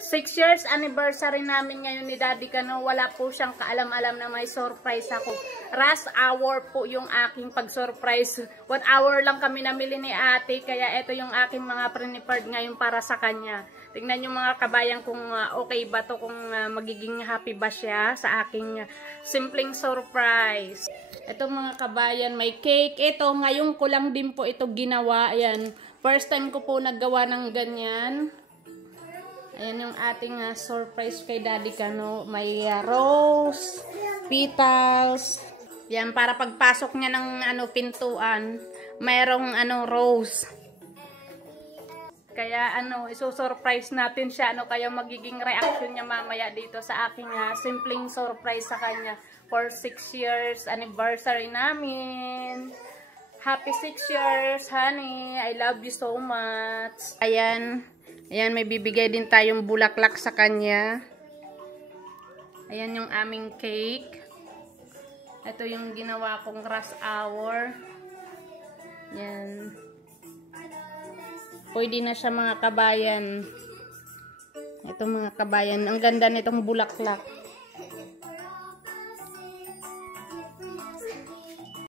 6 years anniversary namin ngayon ni Daddy Kano. Wala po siyang kaalam-alam na may surprise ako. Rush hour po yung aking pag-surprise. 1 hour lang kami namili ni ate. Kaya ito yung aking mga prepared ngayon para sa kanya. Tingnan yung mga kabayan kung okay ba to, kung magiging happy ba siya sa aking simpleng surprise. Ito mga kabayan, may cake. Ito, ngayon ko lang din po ito ginawa. Ayan, first time ko po naggawa ng ganyan. Ayan yung ating surprise kay Daddy Kano. May rose, petals. Yan, para pagpasok niya ng pintuan, mayroong rose. Kaya isusurprise natin siya. Kaya magiging reaction niya mamaya dito sa aking simpleng surprise sa kanya for 6 years anniversary namin. Happy 6 years, honey. I love you so much. Ayan. Ayan, may bibigay din tayong bulaklak sa kanya. Ayan yung aming cake. Ito yung ginawa kong rush hour. Ayan. Pwede na siya mga kabayan. Ito mga kabayan. Ang ganda nitong bulaklak.